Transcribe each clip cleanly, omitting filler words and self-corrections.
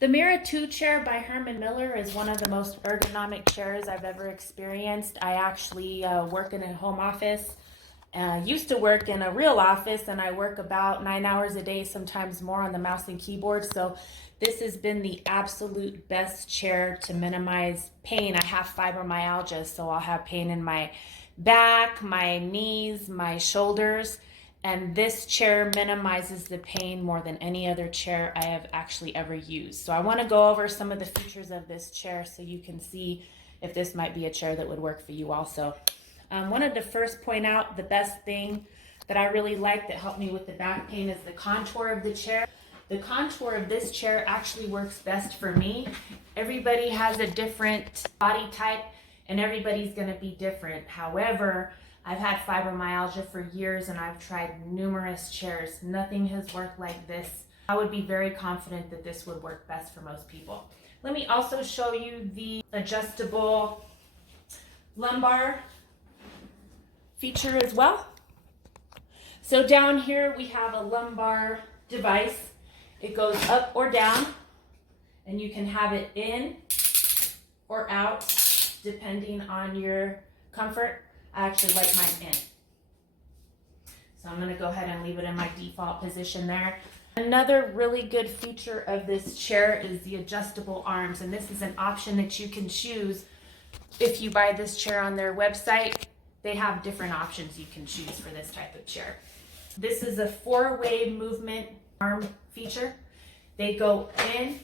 The Mirra 2 chair by Herman Miller is one of the most ergonomic chairs I've ever experienced. I actually work in a home office. Used to work in a real office, and I work about 9 hours a day, sometimes more, on the mouse and keyboard. So this has been the absolute best chair to minimize pain. I have fibromyalgia, so I'll have pain in my back, my knees, my shoulders. And this chair minimizes the pain more than any other chair I have actually ever used. So I want to go over some of the features of this chair so you can see if this might be a chair that would work for you also. Wanted to first point out the best thing that I really like that helped me with the back pain is the contour of the chair. The contour of this chair actually works best for me. Everybody has a different body type and everybody's going to be different. However, I've had fibromyalgia for years and I've tried numerous chairs. Nothing has worked like this. I would be very confident that this would work best for most people. Let me also show you the adjustable lumbar feature as well. So down here we have a lumbar device. It goes up or down, and you can have it in or out depending on your comfort. I actually like mine in. So I'm going to go ahead and leave it in my default position there. Another really good feature of this chair is the adjustable arms, and this is an option that you can choose if you buy this chair on their website. They have different options you can choose for this type of chair. This is a 4-way movement arm feature. They go in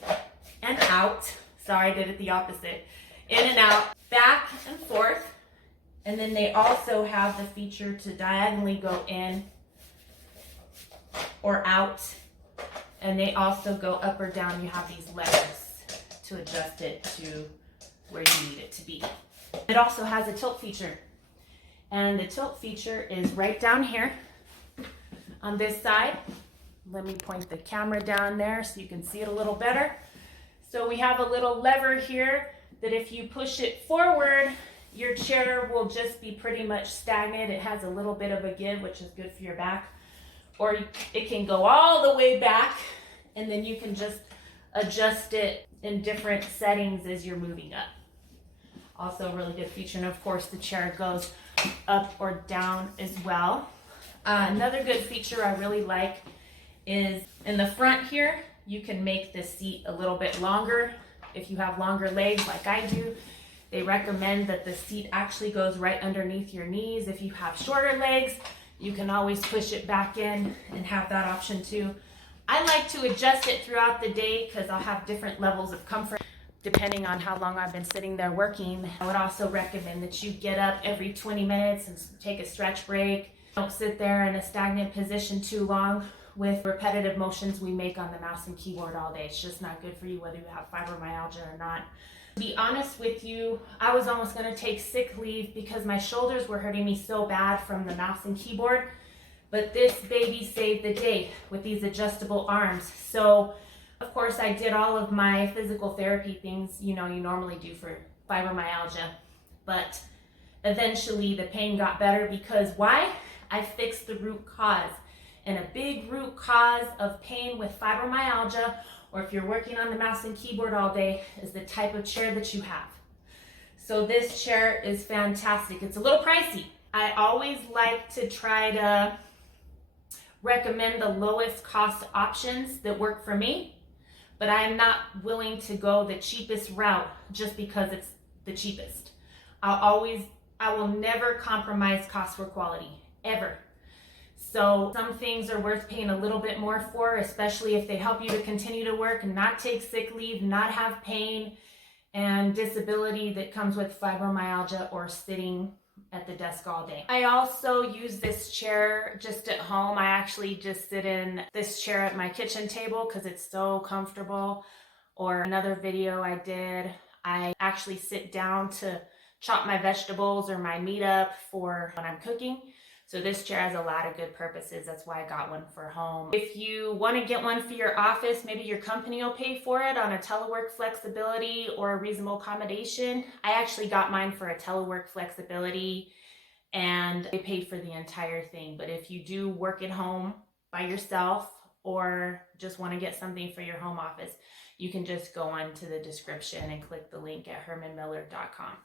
and out. Sorry, I did it the opposite. In and out, back and forth. And then they also have the feature to diagonally go in or out. And they also go up or down. You have these levers to adjust it to where you need it to be. It also has a tilt feature. And the tilt feature is right down here on this side. Let me point the camera down there so you can see it a little better. So we have a little lever here that if you push it forward, your chair will just be pretty much stagnant. It has a little bit of a give, which is good for your back. Or it can go all the way back, and then you can just adjust it in different settings as you're moving up. Also a really good feature, and of course the chair goes up or down as well. Another good feature I really like is in the front here, you can make the seat a little bit longer. If you have longer legs like I do, they recommend that the seat actually goes right underneath your knees. If you have shorter legs, you can always push it back in and have that option too. I like to adjust it throughout the day because I'll have different levels of comfort depending on how long I've been sitting there working. I would also recommend that you get up every 20 minutes and take a stretch break. Don't sit there in a stagnant position too long with repetitive motions we make on the mouse and keyboard all day. It's just not good for you whether you have fibromyalgia or not. To be honest with you, I was almost going to take sick leave because my shoulders were hurting me so bad from the mouse and keyboard. But this baby saved the day with these adjustable arms. So, of course, I did all of my physical therapy things, you normally do for fibromyalgia. But eventually the pain got better because why? I fixed the root cause. And a big root cause of pain with fibromyalgia, or if you're working on the mouse and keyboard all day, is the type of chair that you have. So this chair is fantastic. It's a little pricey. I always like to try to recommend the lowest cost options that work for me, but I am not willing to go the cheapest route just because it's the cheapest. I will never compromise cost for quality, ever. So some things are worth paying a little bit more for, especially if they help you to continue to work and not take sick leave, not have pain and disability that comes with fibromyalgia or sitting at the desk all day. I also use this chair just at home. I actually just sit in this chair at my kitchen table because it's so comfortable. Or another video I did, I actually sit down to chop my vegetables or my meat up for when I'm cooking. So this chair has a lot of good purposes. That's why I got one for home. If you want to get one for your office, maybe your company will pay for it on a telework flexibility or a reasonable accommodation. I actually got mine for a telework flexibility and they paid for the entire thing. But if you do work at home by yourself or just want to get something for your home office, you can just go on to the description and click the link at hermanmiller.com.